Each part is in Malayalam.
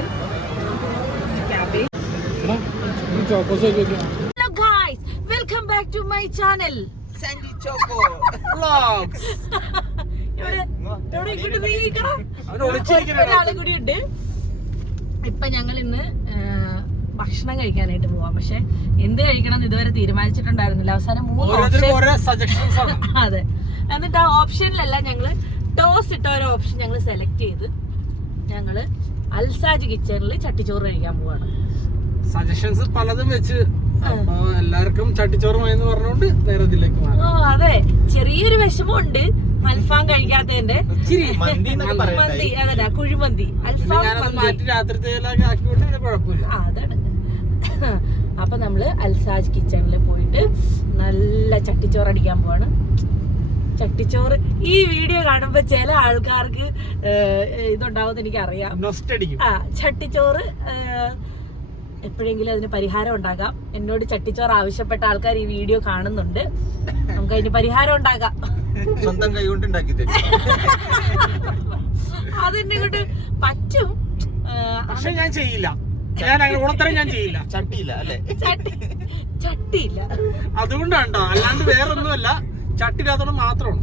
chicken, cabbage. Hello guys, welcome back to my channel. Sandy Choco Vlogs. ഒരാളും കൂടി ഉണ്ട്. ഇപ്പൊ ഞങ്ങൾ ഇന്ന് ഭക്ഷണം കഴിക്കാനായിട്ട് പോവാം. പക്ഷെ എന്ത് കഴിക്കണം എന്ന് ഇതുവരെ തീരുമാനിച്ചിട്ടുണ്ടായിരുന്നില്ല. അവസാനം 3 ഓപ്ഷൻ. അതെ, എന്നിട്ട് ആ ഓപ്ഷനിലല്ല ഞങ്ങള് ടോസ് ഇട്ട ഒരു ഓപ്ഷൻ ഞങ്ങൾ സെലക്ട് ചെയ്ത് ഞങ്ങള് അൽസാജ് കിച്ചണിൽ ചട്ടിച്ചോറ് കഴിക്കാൻ പോവാണ്. സജഷൻസ് പലതും വെച്ച് അപ്പൊ എല്ലാവർക്കും ചട്ടിച്ചോറുമായെന്ന് പറഞ്ഞുകൊണ്ട് നേരെ ഇതിലേക്ക് മാറി. അതെ, ചെറിയൊരു വിഷമമുണ്ട് അൽഫാം കഴിക്കാത്തതിന്റെ. മന്തി, അതല്ല കുഴിമന്തി, അൽഫാം മാറ്റി രാത്രിത്തേക്ക് ആക്കിക്കൊണ്ട് കുഴപ്പമില്ല. അതാണ്. അപ്പൊ നമ്മള് അൽസാജ് കിച്ചണിൽ പോയിട്ട് നല്ല ചട്ടിച്ചോറ് അടിക്കാൻ പോവാണ്. ചട്ടിച്ചോറ് ഈ വീഡിയോ കാണുമ്പോ ചില ആൾക്കാർക്ക് ഇതുണ്ടാവും എനിക്കറിയാം. ചട്ടിച്ചോറ് എപ്പോഴെങ്കിലും അതിന് പരിഹാരം ഉണ്ടാകാം. എന്നോട് ചട്ടിച്ചോറ് ആവശ്യപ്പെട്ട ആൾക്കാർ ഈ വീഡിയോ കാണുന്നുണ്ട്. നമുക്ക് അതിന് പരിഹാരം ഉണ്ടാകാം. സ്വന്തം കൈ കൊണ്ട് ഉണ്ടാക്കി തരും. അതെന്നെ കൊണ്ട് പറ്റും. പക്ഷെ ഞാൻ ചെയ്യില്ല. ഞാൻ ചെയ്യില്ല. ചട്ടിയില്ല അല്ലേ? ചട്ടിയില്ല. അതുകൊണ്ടാണ്ടോ, അല്ലാണ്ട് വേറൊന്നുമല്ല. ചട്ടിയില്ലാത്തോണ്ട് മാത്രമാണ്.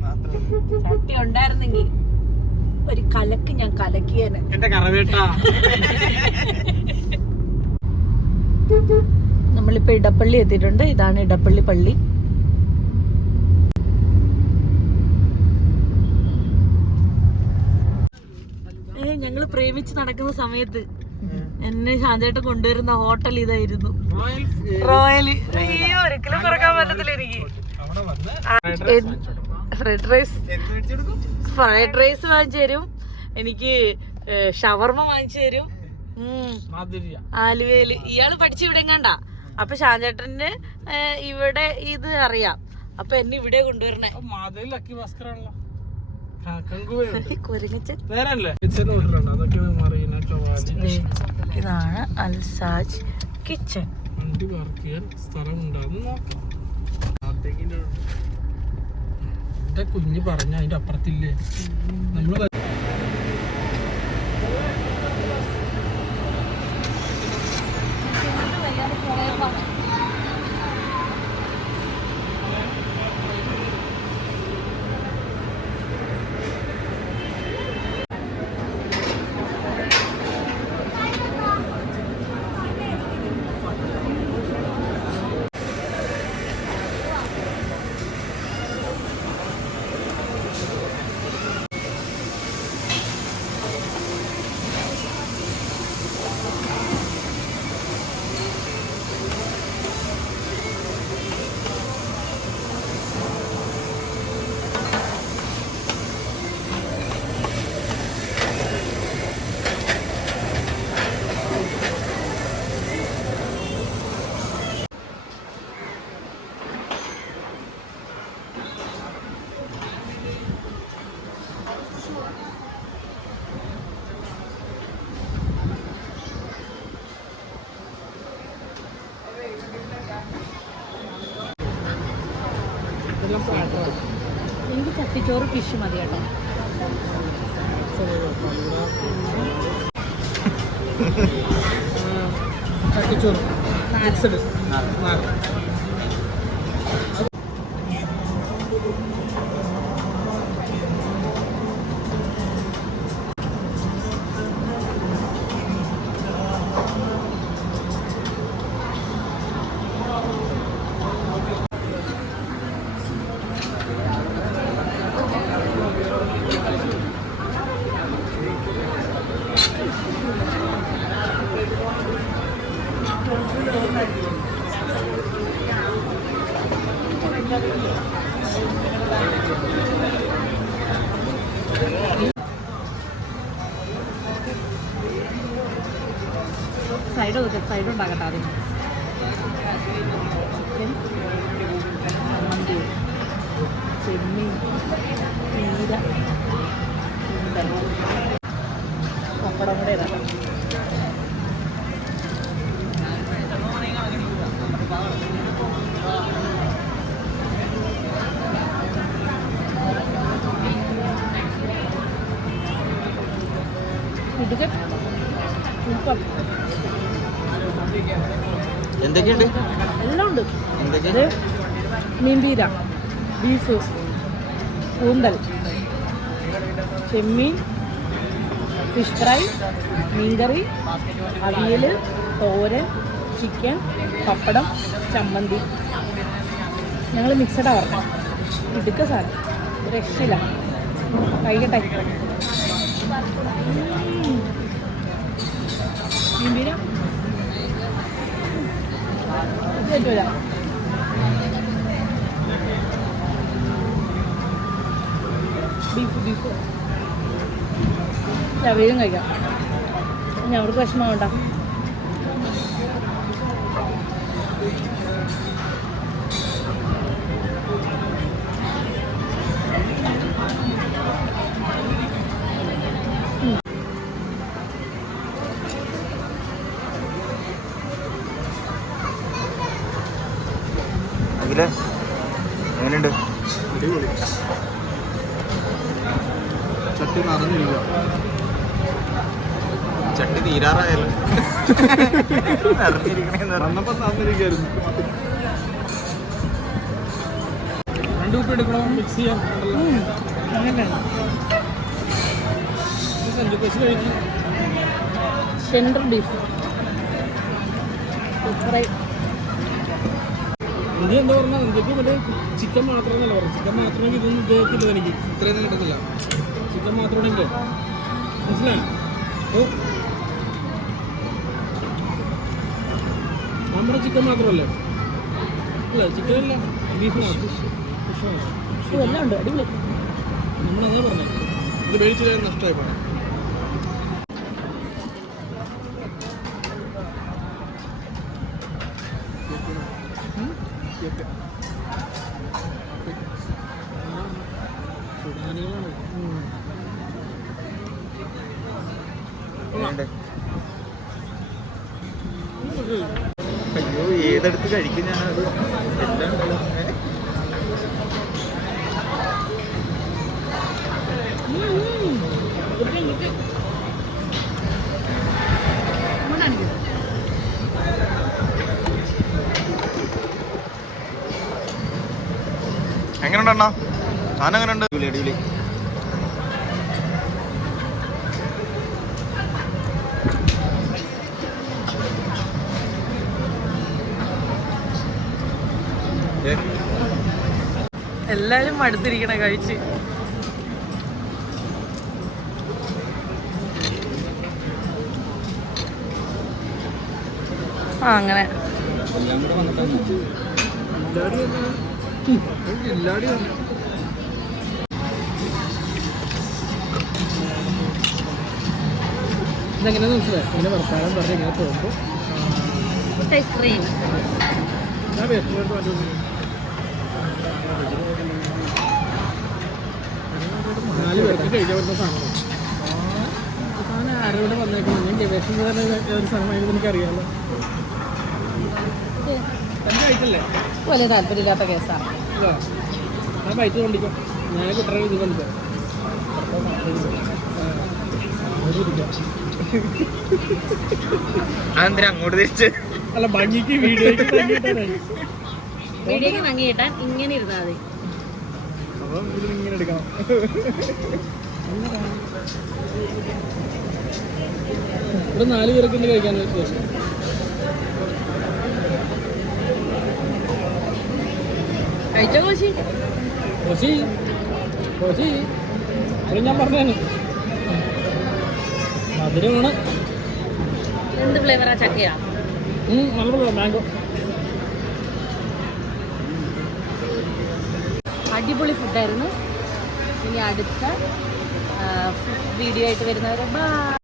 ചട്ടി ഉണ്ടായിരുന്നെങ്കിൽ ഒരു കലക്ക് ഞാൻ കലക്കിയേനെ. എന്റെ കറവേട്ട. നമ്മളിപ്പോ ഇടപ്പള്ളി എത്തിയിട്ടുണ്ട്. ഇതാണ് ഇടപ്പള്ളി പള്ളി. ഞങ്ങള് പ്രേമിച്ച് നടക്കുന്ന സമയത്ത് എന്നെ ശാന്തേട്ടൻ കൊണ്ടുവരുന്ന ഹോട്ടൽ ഇതായിരുന്നു, റോയൽ. അയ്യോ, ഒരിക്കലും മറക്കാൻ പറ്റത്തില്ല എനിക്ക്. ഫ്രൈഡ് റൈസ് വാങ്ങിച്ചു തരും, എനിക്ക് ഷവർമ വാങ്ങിച്ചു തരും. ആലുവയില് ഇയാള് പഠിച്ച് ഇവിടെ എങ്ങാണ്ടാ. അപ്പൊ ശാന്തേട്ടന് ഇവിടെ ഇത് അറിയാം. അപ്പൊ എന്നെ ഇവിടെ കൊണ്ടുവരണേ. ഇതാണ് അൽസാജ് കിച്ചൺ. കുഞ്ഞ് പറഞ്ഞ അതിന്റെ അപ്പുറത്തില്ലേ നമ്മള് എനിക്ക് ചട്ടിച്ചോറ് ഫിഷ് മതി കേട്ടോ. ചട്ടിച്ചോറ് സൈഡ് ഉണ്ടാകട്ടെ ആദ്യം. ചിക്കൻ, മന്തി, ചെമ്മീൻ, ചീര, പപ്പടം കൂടെ ഇടാം. ഇടുക സൂപ്പർ. എന്തൊക്കെയുണ്ട്? എല്ലാം ഉണ്ട്. എന്തൊക്കെ? ഇത് മീൻപീര, ബീഫ്, കൂന്തൽ, ചെമ്മീൻ, ഫിഷ് ഫ്രൈ, മീൻകറി, അവിയൽ, തോരൻ, ചിക്കൻ, പപ്പടം, ചമ്മന്തി. ഞങ്ങൾ മിക്സഡാണ് പറഞ്ഞത്. ഇടുക്ക സാധനം രക്ഷയില്ല. കഴിക്കട്ടെ. മീൻപീര പറ്റൂല. ബീഫ് വേഗം കഴിക്കാം. ഞങ്ങൾക്ക് വിഷമമുണ്ട. എങ്ങനെയുണ്ട്? ചട്ടി നിറഞ്ഞില്ല. ചട്ടി തീരാറായല്ലോ. വന്നപ്പോ നിറഞ്ഞിരിക്കായിരുന്നു. 2 കുപ്പി എടുക്കണോ? മിക്സ് ചെയ്യാം. Central beef fry. ഇനി എന്താ പറഞ്ഞാൽ എന്തൊക്കെ മറ്റേ ചിക്കൻ മാത്രമെന്നല്ല പറഞ്ഞു. ചിക്കൻ മാത്രമെങ്കിൽ ഇതൊന്നും ഉപയോഗിക്കില്ല. എനിക്ക് ഇത്രയൊന്നും കിട്ടുന്നില്ല. ചിക്കൻ മാത്രമാണെങ്കിൽ മനസ്സിലായി. ഓ, നമ്മുടെ ചിക്കൻ മാത്രമല്ലേ? അല്ല, ചിക്കൻ അല്ല, ബീഫ് മാത്രം. എല്ലാം ഉണ്ട്. അടിപൊളി. നമ്മളങ്ങനെ പറഞ്ഞു. ഇത് മേടിച്ചില്ല, നഷ്ടമായി പോയി. അയ്യോ, ഏതെടുത്ത് കഴിക്കും ഞാനത്. എല്ലാം എങ്ങനെയുണ്ടെണ്ണ? സാധനം എങ്ങനെയുണ്ട്? അടിപൊളി. എല്ലാരും മടുത്തിരിക്കണ കഴിച്ച്. അങ്ങനെ ഇതെങ്ങനെയാന്ന് മനസ്സിലായി. ഇങ്ങനെ വർത്താനം പറഞ്ഞ് ഇങ്ങനെ പോകുമ്പോൾ ഐസ്ക്രീം. ഞാൻ വിഷമമായിട്ട് മാറ്റുന്നു. 4 പേർക്ക് കഴിക്കാൻ പറ്റുന്ന സാധനമാണ്. സാധനം ആരോട് വന്നേക്കുന്നത്? ഞാൻ ഗവേഷണം തന്നെ ഒരു സാധനമായിരുന്നു. എനിക്കറിയാമല്ലോ. തന്നെ കഴിക്കല്ലേ? വലിയ താല്പര്യമില്ലാത്ത കേസാണ്. ഇല്ല, ഞാൻ ബൈറ്റ് കൊണ്ടിരിക്കും. ഞാൻ കുട്ടറെ ഇത് കൊണ്ടിരിക്കാം. അതെന്തിനാ അങ്ങോട്ട് തിരിച്ച്? അല്ല, ഭംഗിക്ക് വീഡിയോയ്ക്ക് ഭംഗി കിട്ടാൻ ഇങ്ങനെ ഇരുന്നാൽ മതി. അപ്പം ഇത് ഇങ്ങനെ എടുക്കണം. ഇവിടെ 4 പേർക്ക് കഴിക്കാൻ ഉദ്ദേശം. കഴിച്ചോ കോശി? കോശി അത് ഞാൻ പറഞ്ഞാണ്. മധുരമാണ്. എന്ത് ഫ്ലേവറാ? ചക്കയാ? നല്ല മാംഗോ. അടിപൊളി ഫുഡായിരുന്നു. ഇനി അടുത്ത വീഡിയോ ആയിട്ട് വരുന്നവരെ ബൈ.